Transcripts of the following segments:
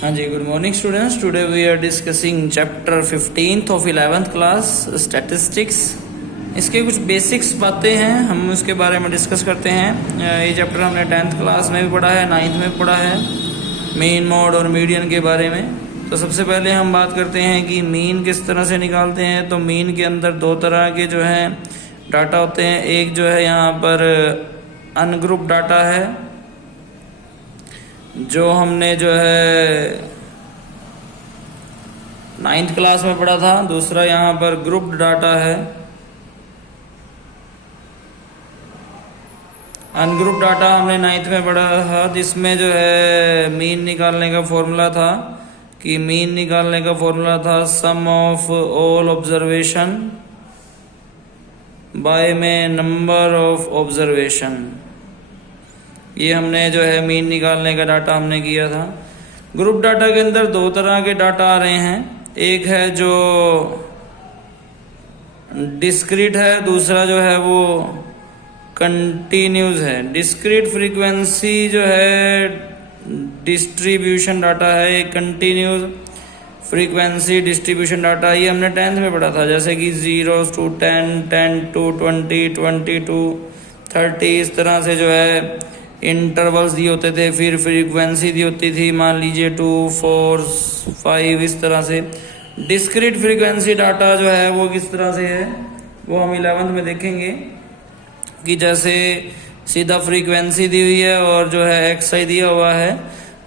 हाँ जी, good morning students. Today we are discussing chapter 15th of 11th class statistics. इसके कुछ basics बातें हैं, हम उसके बारे में डिस्कस करते हैं। ये चैप्टर हमने 10th क्लास में भी पढ़ा है, 9th में भी पढ़ा है, मीन, मोड और मीडियन के बारे में। तो सबसे पहले हम बात करते हैं कि मीन किस तरह से निकालते हैं। तो मीन के अंदर दो तरह के जो है डाटा होते हैं। एक जो है यहाँ पर अनग्रुप डाटा है, जो हमने जो है 9th क्लास में पढ़ा था। दूसरा यहाँ पर ग्रुप्ड डाटा है। अनग्रुप डाटा हमने 9th में पढ़ा था, जिसमें जो है मीन निकालने का फॉर्मूला था कि मीन निकालने का फॉर्मूला था सम ऑफ ऑल ऑब्जर्वेशन बाय में नंबर ऑफ ऑब्जर्वेशन। ये हमने जो है मीन निकालने का डाटा हमने किया था। ग्रुप डाटा के अंदर दो तरह के डाटा आ रहे हैं। एक है जो डिस्क्रीट है, दूसरा जो है वो कंटिन्यूस है। डिस्क्रीट फ्रीक्वेंसी जो है डिस्ट्रीब्यूशन डाटा है, एक कंटिन्यूस फ्रीक्वेंसी डिस्ट्रीब्यूशन डाटा। ये हमने 10th में पढ़ा था, जैसे कि 0 to 10, 10 to 20, 20 to 30, इस तरह से जो है इंटरवल्स दिए होते थे। फिर फ्रीक्वेंसी दी होती थी, मान लीजिए 2, 4, 5, इस तरह से। डिस्क्रीट फ्रीक्वेंसी डाटा जो है वो किस तरह से है, वो हम 11th में देखेंगे कि जैसे सीधा फ्रीक्वेंसी दी हुई है और जो है एक्सआई दिया हुआ है।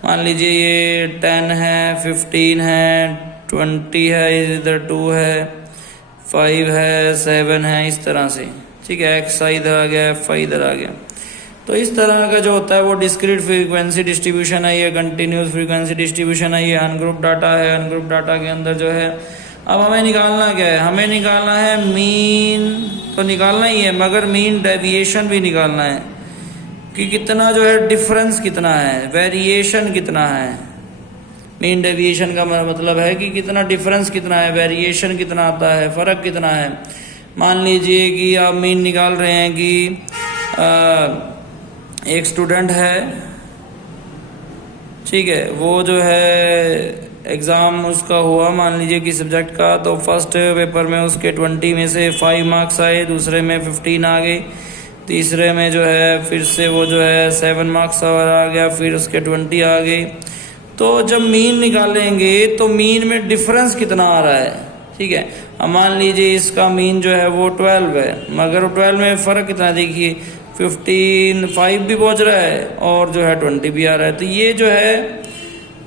मान लीजिए ये 10 है, 15 है, 20 है, इधर 2 है, 5 है, 7 है, इस तरह से। ठीक है, एक्सआई इधर आ गया, एफआई इधर आ गया। तो इस तरह का जो होता है वो डिस्क्रीट फ्रीक्वेंसी डिस्ट्रीब्यूशन है, ये कंटिन्यूस फ्रीक्वेंसी डिस्ट्रीब्यूशन है, ये अनग्रुप डाटा है। अनग्रुप डाटा के अंदर जो है अब हमें निकालना क्या है, हमें निकालना है मीन तो निकालना ही है, मगर मीन डेविएशन भी निकालना है कि कितना जो है डिफरेंस कितना है, वेरिएशन कितना है। मीन डेविएशन का मतलब है कि कितना डिफरेंस कितना है, वेरिएशन कितना आता है, फर्क कितना है। मान लीजिए कि आप मीन निकाल रहे हैं कि एक स्टूडेंट है, ठीक है, वो जो है एग्ज़ाम उसका हुआ मान लीजिए कि सब्जेक्ट का, तो फर्स्ट पेपर में उसके 20 में से 5 मार्क्स आए, दूसरे में 15 आ गए, तीसरे में जो है फिर से वो जो है 7 मार्क्स और आ गया, फिर उसके 20 आ गए। तो जब मीन निकालेंगे तो मीन में डिफरेंस कितना आ रहा है, ठीक है। अब मान लीजिए इसका मीन जो है वो 12 है, मगर 12 में फ़र्क कितना, देखिए 15, 5 भी पहुंच रहा है और जो है 20 भी आ रहा है। तो ये जो है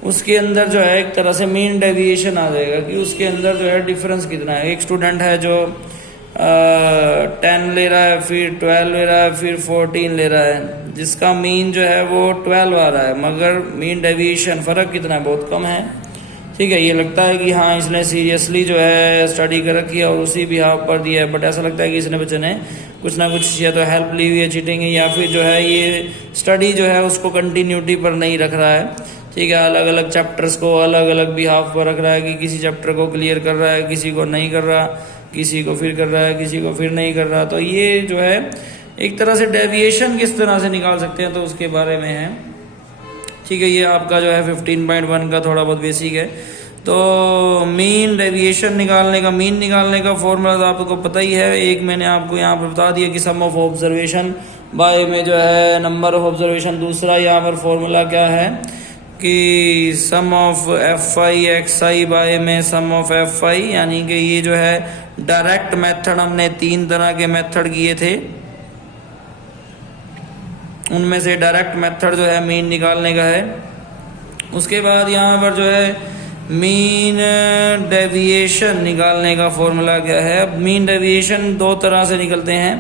उसके अंदर जो है एक तरह से मीन डेविएशन आ जाएगा कि उसके अंदर जो है डिफरेंस कितना है। एक स्टूडेंट है जो 10 ले रहा है, फिर 12 ले रहा है, फिर 14 ले रहा है, जिसका मीन जो है वो 12 आ रहा है, मगर मीन डेविएशन फ़र्क कितना है, बहुत कम है। ठीक है, ये लगता है कि हाँ इसने सीरियसली जो है स्टडी कर रखी है और उसी बिहाफ पर दिया है, बट ऐसा लगता है कि इसने बच्चे ने कुछ ना कुछ या तो हेल्प ली हुई है, चीटिंग है, या फिर जो है ये स्टडी जो है उसको कंटिन्यूटी पर नहीं रख रहा है। ठीक है, अलग अलग चैप्टर्स को अलग अलग बिहाफ पर रख रहा है कि किसी चैप्टर को क्लियर कर रहा है, किसी को नहीं कर रहा, किसी को फिर कर रहा है, किसी को फिर नहीं कर रहा। तो ये जो है एक तरह से डेविएशन किस तरह से निकाल सकते हैं, तो उसके बारे में है। ठीक है, ये आपका जो है 15.1 का थोड़ा बहुत बेसिक है। तो मीन डेविएशन निकालने का, मीन निकालने का फॉर्मूला तो आपको पता ही है। एक मैंने आपको यहाँ पर बता दिया कि सम ऑफ ऑब्जर्वेशन बाय में जो है नंबर ऑफ ऑब्जर्वेशन। दूसरा यहाँ पर फॉर्मूला क्या है कि sum of f i x i by में सम ऑफ एफ आई, यानी कि ये जो है डायरेक्ट मेथड, हमने 3 तरह के मेथड किए थे, उनमें से डायरेक्ट मेथड जो है मीन निकालने का है। उसके बाद यहाँ पर जो है मीन डेविएशन निकालने का फॉर्मूला क्या है। अब मीन डेविएशन दो तरह से निकलते हैं,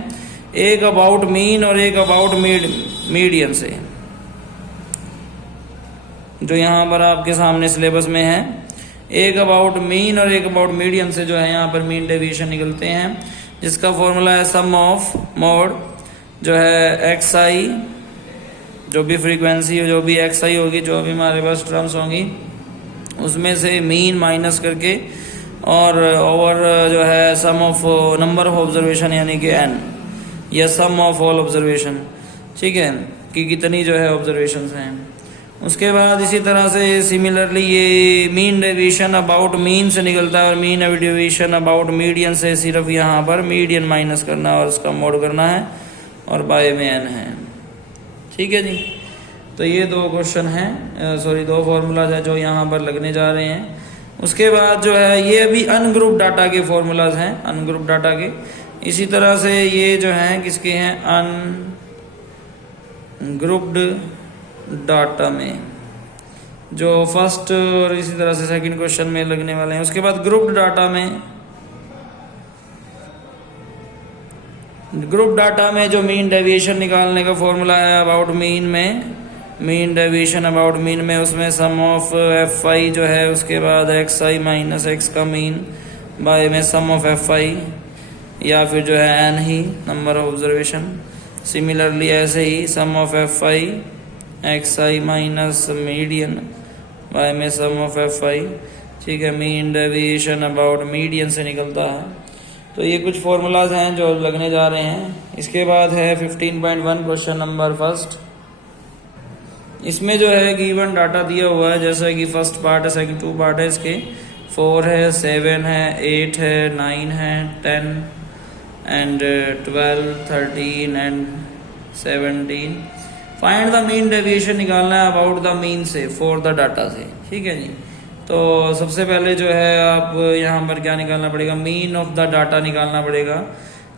एक अबाउट मीन और एक अबाउट मीडियन से, जो यहाँ पर आपके सामने सिलेबस में है। एक अबाउट मीन और एक अबाउट मीडियन से जो है यहाँ पर मीन डेविएशन निकलते हैं, जिसका फॉर्मूला है सम ऑफ मोड जो है एक्स आई, जो भी फ्रीक्वेंसी हो, जो भी एक्स आई होगी, जो भी हमारे पास टर्म्स होंगी, उसमें से मीन माइनस करके और ओवर जो है sum of number of observation यानी कि एन, या सम ऑफ ऑल ऑब्जर्वेशन। ठीक है, कि कितनी जो है ऑब्जर्वेशंस हैं। उसके बाद इसी तरह से सिमिलरली ये मीन डेविएशन अबाउट मीन से निकलता है और मीन डेविएशन अबाउट मीडियन से सिर्फ यहाँ पर मीडियन माइनस करना है और उसका मोड करना है और बाय में n है। ठीक है जी, तो ये दो क्वेश्चन हैं, सॉरी दो फॉर्मूलाज हैं जो यहाँ पर लगने जा रहे हैं। उसके बाद जो है ये अभी अनग्रुप डाटा के फॉर्मूलाज हैं, अनग्रुप डाटा के। इसी तरह से ये जो हैं किसके हैं, अनग्रुप्ड डाटा में, जो फर्स्ट और इसी तरह से सेकंड क्वेश्चन में लगने वाले हैं। उसके बाद ग्रुप्ड डाटा में, ग्रुप डाटा में जो मीन डेविएशन निकालने का फॉर्मूला है अबाउट मीन में, मीन डेविएशन अबाउट मीन में, उसमें सम ऑफ एफ आई जो है, उसके बाद एक्स आई माइनस एक्स का मीन बाय में सम ऑफ एफ आई, या फिर जो है एन ही नंबर ऑफ ऑब्जर्वेशन। सिमिलरली ऐसे ही sum of f i x i minus median by में सम ऑफ एफ आई। ठीक है, मीन डेविएशन अबाउट मीडियन से निकलता है। तो ये कुछ फॉर्मूलाज हैं जो लगने जा रहे हैं। इसके बाद है 15.1 क्वेश्चन नंबर फर्स्ट। इसमें जो है गिवन डाटा दिया हुआ है, जैसा कि फर्स्ट पार्ट है, सेकंड 2 पार्ट है इसके। 4 है, 7 है, 8 है, 9 है, 10 and 12, 13 and 17। Find the mean deviation निकालना है अबाउट द मीन से फॉर द डाटा से। ठीक है जी, तो सबसे पहले जो है आप यहाँ पर क्या निकालना पड़ेगा, मीन ऑफ द डाटा निकालना पड़ेगा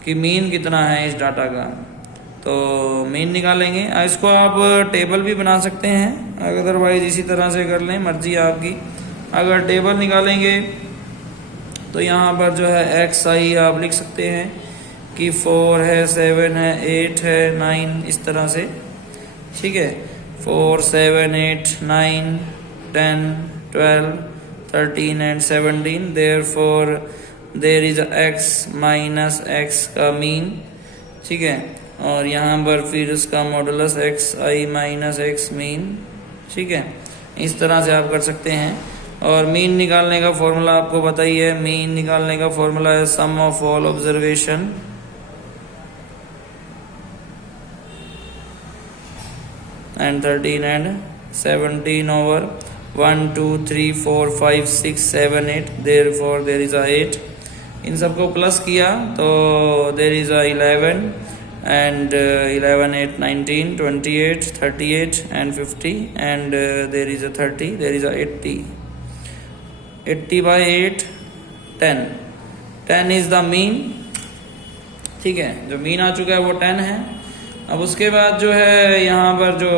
कि मीन कितना है इस डाटा का। तो मीन निकालेंगे, इसको आप टेबल भी बना सकते हैं, अदरवाइज इसी तरह से कर लें, मर्जी आपकी। अगर टेबल निकालेंगे तो यहाँ पर जो है एक्स आई आप लिख सकते हैं कि 4 है, 7 है, 8 है, 9 इस तरह से। ठीक है, 4, 7, 8, 9, 10, 12, 13 and 17। Therefore there is x minus x का मीन। ठीक है, और यहाँ पर फिर उसका modulus x i minus x mean. ठीक है, इस तरह से आप कर सकते हैं। और मीन निकालने का फॉर्मूला आपको बताइए, मीन निकालने का फॉर्मूला है sum of all observation and 13 and 17 over 1, 2, 3, 4, 5, 6, 7, 8। therefore there is a 8। इन सबको प्लस किया तो there is a 11 and 11, 8, 19, 28, 38 and 50 and there is a 30, there is a 80। 80 by 8 10। 10 is the mean। ठीक है, जो मीन आ चुका है वो 10 है। अब उसके बाद जो है यहाँ पर जो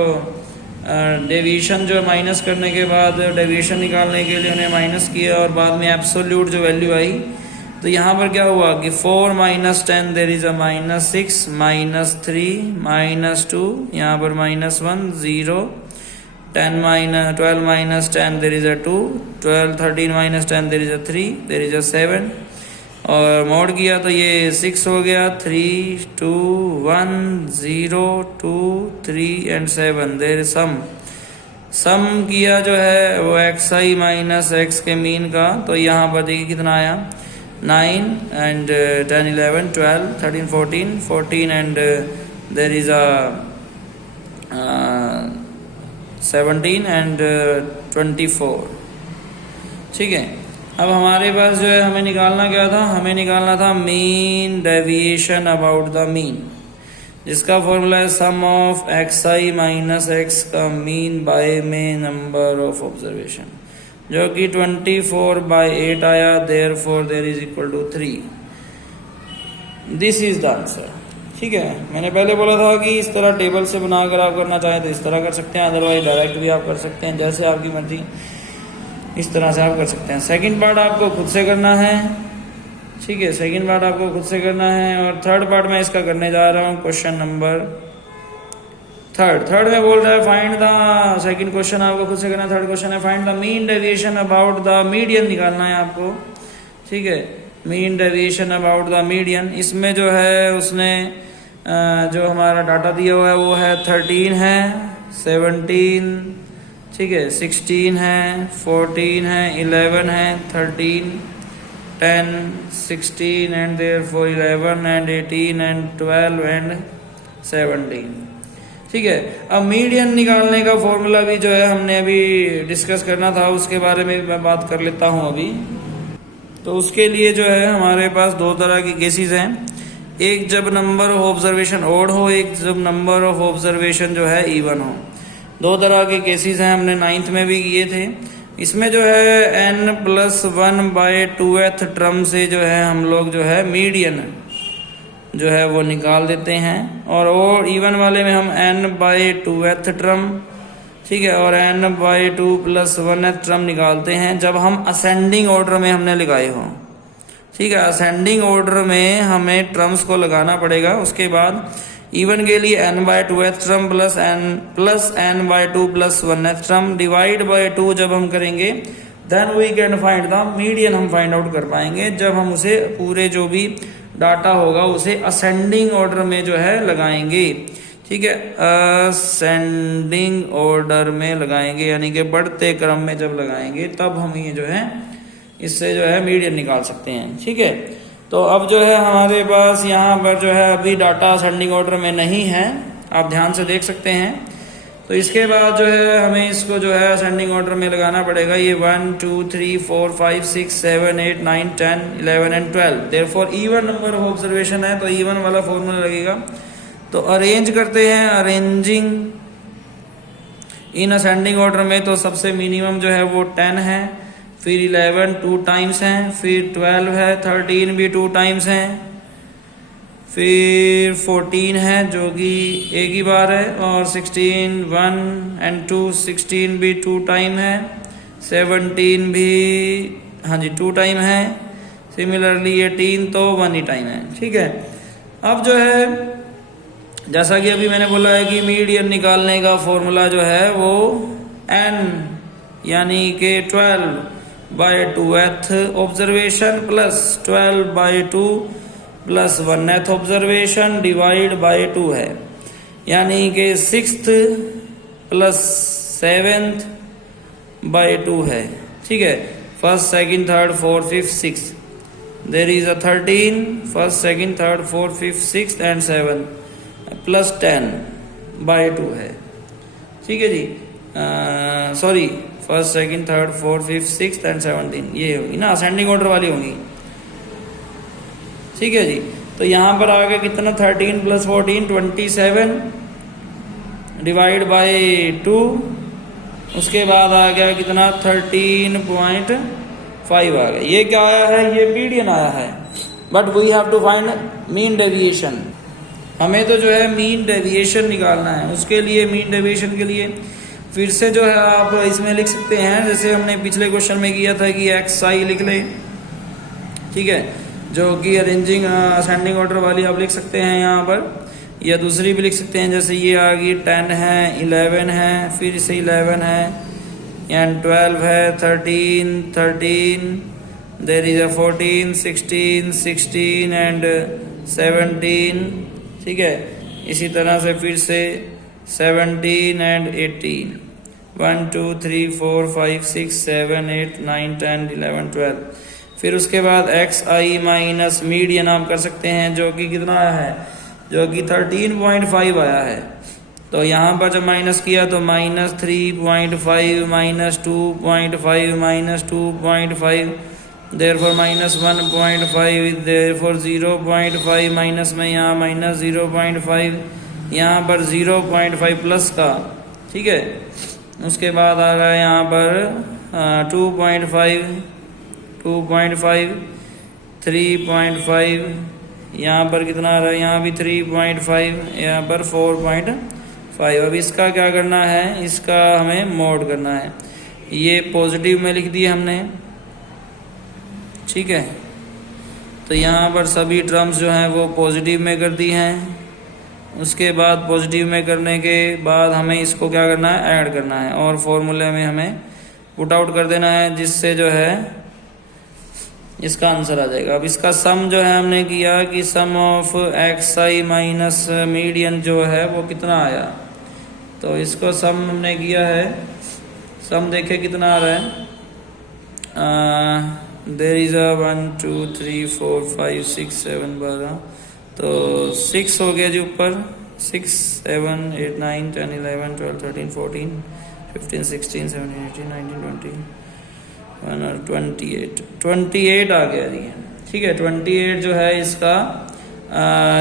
डेविएशन जो माइनस करने के बाद डेविएशन निकालने के लिए उन्हें माइनस किया और बाद में एब्सोल्यूट जो वैल्यू आई, तो यहाँ पर क्या हुआ कि 4 minus 10 there is a minus 6 minus 3 minus 2, यहाँ पर minus 1 0, 10 minus 12 minus 10 there is a 2, 12 13 minus 10 there is a 3, there is a 7 और मोड किया तो ये 6 हो गया। 3 2 1 0 2 3 एंड 7 देर सम किया जो है वो एक्स आई माइनस एक्स के मीन का, तो यहाँ पर देखिए कितना आया 9 and 10 11 12 13 14 and there is a 17 and 24। ठीक है, अब हमारे पास जो है हमें निकालना क्या था, हमें निकालना था mean deviation about the mean, जिसका फॉर्मूला है sum of x i minus x का मीन बाय में नंबर ऑफ ऑब्जर्वेशन, जो कि 24 by 8 आया। Therefore there is equal to 3। This is the answer. ठीक है, मैंने पहले बोला था कि इस तरह टेबल से बनाकर आप करना चाहें तो इस तरह कर सकते हैं, अदरवाइज डायरेक्ट भी आप कर सकते हैं, जैसे आपकी मर्जी, इस तरह से आप कर सकते हैं। सेकंड पार्ट आपको खुद से करना है। ठीक है, सेकंड पार्ट आपको खुद से करना है। और थर्ड पार्ट मैं इसका करने जा रहा हूँ, क्वेश्चन नंबर थर्ड में बोल रहा है फाइंड द, सेकंड क्वेश्चन आपको खुद से करना है। थर्ड क्वेश्चन है find the mean deviation about the median निकालना है आपको। ठीक है, mean deviation about the median. इसमें जो है उसने जो हमारा डाटा दिया हुआ है वो है 13 है, 17, ठीक है, 16 है, 14 है, 11 है, 13, 10, 16 and therefore 11 and 18 and 12 and 17। ठीक है। अब मीडियन निकालने का फॉर्मूला भी जो है हमने अभी डिस्कस करना था, उसके बारे में मैं बात कर लेता हूं अभी। तो उसके लिए जो है हमारे पास दो तरह की केसेस हैं, एक जब नंबर ऑफ ऑब्जर्वेशन ओड हो, एक जब नंबर ऑफ ऑब्जर्वेशन जो है इवन हो। दो तरह के केसेस हैं, हमने 9th में भी किए थे। इसमें जो है n+1/2th टर्म से जो है हम लोग जो है मीडियन जो है वो निकाल देते हैं, और इवन वाले में हम n/2th टर्म, ठीक है, और n/2 + 1th टर्म निकालते हैं जब हम असेंडिंग ऑर्डर में हमने लगाए हो। ठीक है, असेंडिंग ऑर्डर में हमें टर्म्स को लगाना पड़ेगा। उसके बाद इवन के लिए n/2th term plus n/2 + 1th term divide by 2 जब हम करेंगे, then we can find the median, हम फाइंड आउट कर पाएंगे जब हम उसे पूरे जो भी डाटा होगा उसे असेंडिंग ऑर्डर में जो है लगाएंगे। ठीक है, असेंडिंग ऑर्डर में लगाएंगे, यानी कि बढ़ते क्रम में जब लगाएंगे तब हम ये जो है इससे जो है मीडियन निकाल सकते हैं। ठीक है, तो अब जो है हमारे पास यहाँ पर जो है अभी डाटा असेंडिंग ऑर्डर में नहीं है, आप ध्यान से देख सकते हैं। तो इसके बाद जो है हमें इसको जो है असेंडिंग ऑर्डर में लगाना पड़ेगा। ये 1 2 3 4 5 6 7 8 9 10 11 and 12, therefore even number of observation है तो इवन वाला फॉर्मूला लगेगा। तो अरेंज करते हैं, अरेंजिंग इन असेंडिंग ऑर्डर में, तो सबसे मिनिमम जो है वो 10 है, फिर 11 2 टाइम्स हैं, फिर 12 है, 13 भी 2 टाइम्स हैं, फिर 14 है जो कि एक ही बार है, और 16 1 एंड 2 16 भी 2 टाइम है, 17 भी हाँ जी 2 टाइम है, सिमिलरली 18 तो 1 ही टाइम है। ठीक है, अब जो है जैसा कि अभी मैंने बोला है कि मीडियन निकालने का फॉर्मूला जो है वो n यानी कि 12/2th observation plus 12/2 + 1th observation divide by 2 है, यानी कि 6th + 7th/2 है। ठीक है, 1st 2nd 3rd 4th 5th 6th, there is a 13 1st 2nd 3rd 4th 5th 6th and 7 + 10/2 है। ठीक है जी, sorry 1st 2nd 3rd 4th 5th 6th and 17, ये होगी ना असेंडिंग ऑर्डर वाली होंगी। ठीक है जी, तो यहाँ पर आ गया कितना 13 + 14 27 डिवाइड बाय 2, उसके बाद आ गया कितना 13.5 आ गया। ये क्या आया है, ये मीडियन आया है, but we have to find mean deviation. हमें तो जो है मीन डेविएशन निकालना है। उसके लिए मीन डेविएशन के लिए फिर से जो है आप इसमें लिख सकते हैं, जैसे हमने पिछले क्वेश्चन में किया था कि xi लिख लें। ठीक है, जो कि अरेंजिंग असेंडिंग ऑर्डर वाली आप लिख सकते हैं यहाँ पर, या दूसरी भी लिख सकते हैं, जैसे ये आ गई 10 है, 11 है, फिर से 11 है, एंड 12 है, 13 देयर इज अ 14 16 16 एंड 17। ठीक है, इसी तरह से फिर से 17 एंड 18, 1 2 3 4 5 6 7 8 9 10 11 12। फिर उसके बाद xi माइनस मीडियन आप कर सकते हैं, जो कि कितना आया है, जो कि 13.5 आया है। तो यहाँ पर जब माइनस किया तो -3.5 -2.5 -2.5, देयरफॉर -1.5, देयरफॉर 0.5 माइनस में यहाँ -0.5, यहाँ पर 0.5 प्लस का। ठीक है, उसके बाद आ रहा है यहाँ पर 2.5 3.5, यहाँ पर कितना आ रहा है, यहाँ भी 3.5, यहाँ पर 4.5। अब इसका क्या करना है, इसका हमें मोड करना है। ये पॉजिटिव में लिख दिया हमने। ठीक है, तो यहाँ पर सभी टर्म्स जो हैं वो पॉजिटिव में कर दी हैं। उसके बाद पॉजिटिव में करने के बाद हमें इसको क्या करना है, ऐड करना है, और फॉर्मूले में हमें पुट आउट कर देना है, जिससे जो है इसका आंसर आ जाएगा। अब इसका सम जो है हमने किया कि sum of xi minus median जो है वो कितना आया, तो इसको सम हमने किया है। सम देखे कितना आ रहा है, देयर इज अ 1 2 3 4 5 6 7 12, तो 6 हो गया जी ऊपर, 6, 7, 8, 9, 10, 11, 12, 13, 14, 15, 16, 17, 18, 19, 20, 1 और 28 आ गया जी। ठीक है, 28 जो है इसका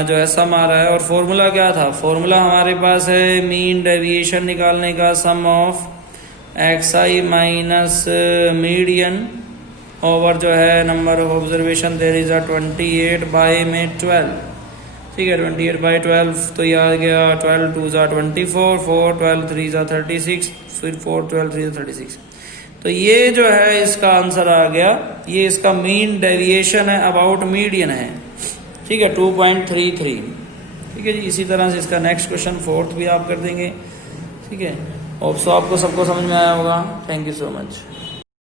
जो है सम आ रहा है। और फॉर्मूला क्या था? फॉर्मूला हमारे पास है मीन डेविएशन निकालने का, sum of xi minus median over जो है number of observation there is a 28 by में 12। ठीक है, 28 बाय 12 तो ये आ गया 12 2 जा 24, 4 12 3 जा 36, फिर 4 12 3 जा 36। तो ये जो है इसका आंसर आ गया। ये इसका मीन डेविएशन है, अबाउट मीडियन है। ठीक है, 2.33। ठीक है जी, इसी तरह से इसका नेक्स्ट क्वेश्चन फोर्थ भी आप कर देंगे। ठीक है, होप सो आपको सबको समझ में आया होगा। Thank you so much.